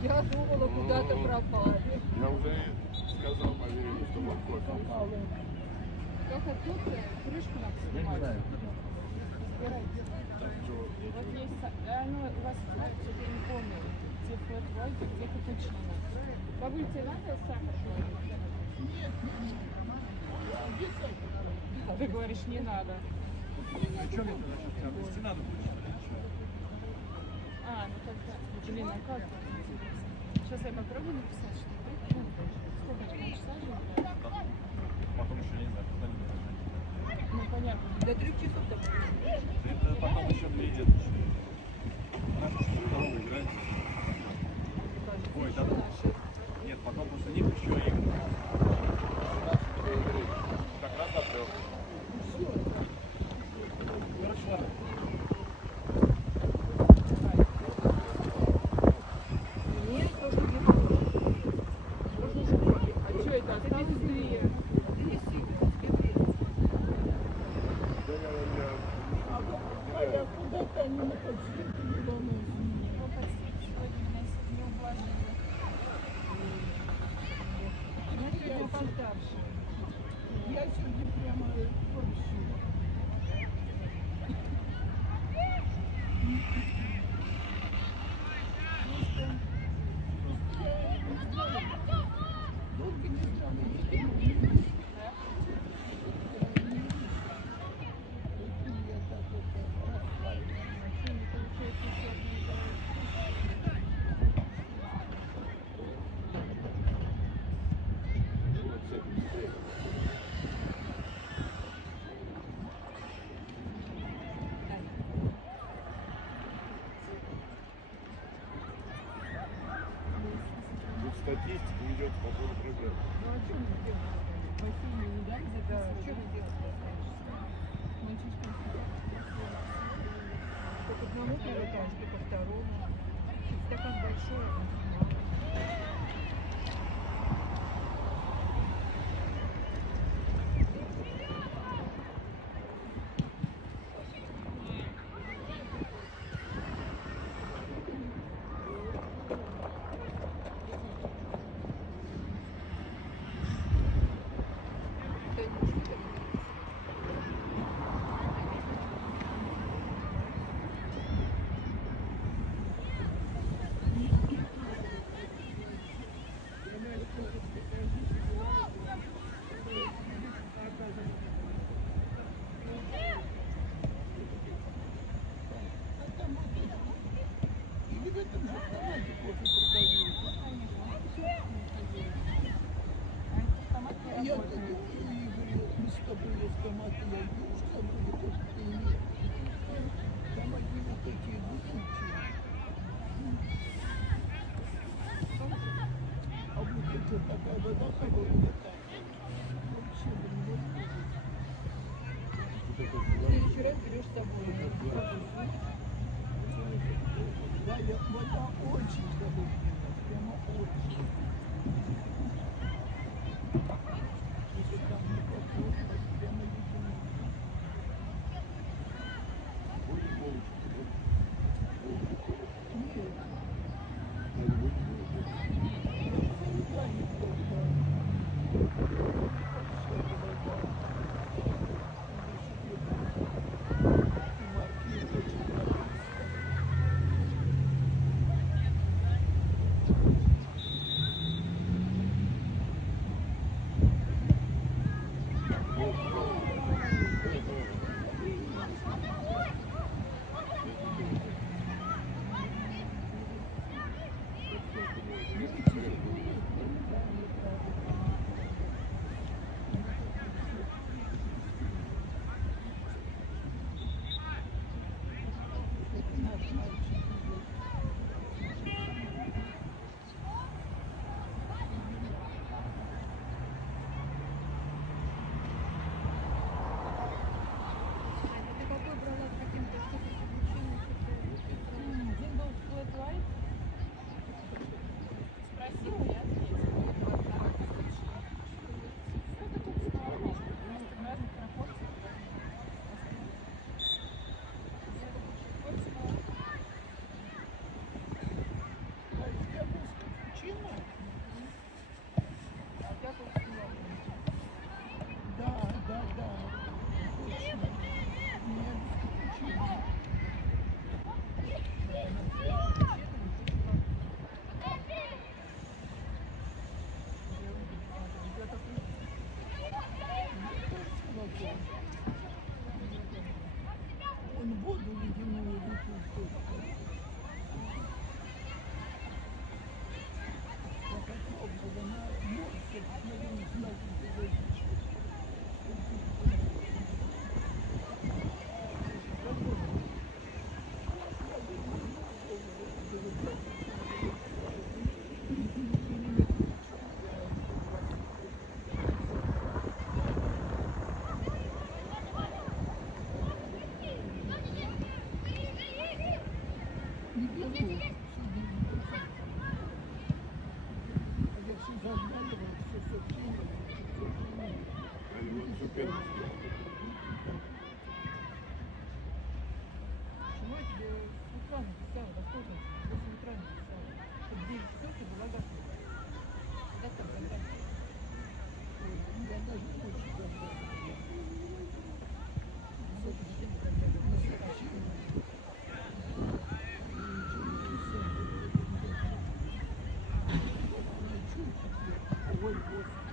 Я думала, куда-то пропали. Я уже сказал Марии, что вот кофе. Только тут крышку надо Я не снимать. знаю. Разбирайте. Вот есть, ну, у вас флаг, что-то я не помню, где флэт white, где капучино. Бабуль, тебе надо сахар? А ты говоришь, не надо. А что мне туда сейчас прям вести надо будет, что ли? А, ну тогда, блин, а как? Сейчас я попробую написать, что сколько там часа же? Потом еще, я не знаю, куда-нибудь. Ну, понятно. До 3 часов там. Это потом еще приедет. Хорошо, что второго играет. Ой, да. Нет, потом после них еще игры. Как раз до 3. Короче, ладно. Нет, просто не было. Можно же купить. А что это? Осталось две. Две сильно, две вредные. Да, я Куда-то они на подсветке не Его подсветки сегодня меня не ублажили. Я сегодня постарше. Я сегодня прямо вообще. Долго не знала. тут статистика идет по поводу программы. Ну а что мы делаем? В бассейне не дали записывать? Что мы делаем? Мальчишкам то к одному привыкаешь, то ко второму. Стакан большой, а мало. Или в этом же автомате кофе продают. А я-то думаю, Игорь, мы с тобой автоматы, я думаю, что вроде как-то имеет. Там одни вот такие бутылки. А вот это такая вода холодная. Вообще, блин, в следующий раз берешь с собой. Да, вода очень холодная, прямо очень. Если там не попробовать, прямо видимо. Нет. Вода не плохая. Марки очень нравятся. меня без исключения. Он воду ледяную выпил. Как попробовал, она морся, наверное, знаком водички. Не беру. А я все загнали, все совсем. А его супер. Чего тебе Светлана писала, во сколько? 8 утра написала. Чтобы 9 часов ты была готова. Когда там забрать? Я даже ночью забрал. Ой, Господи.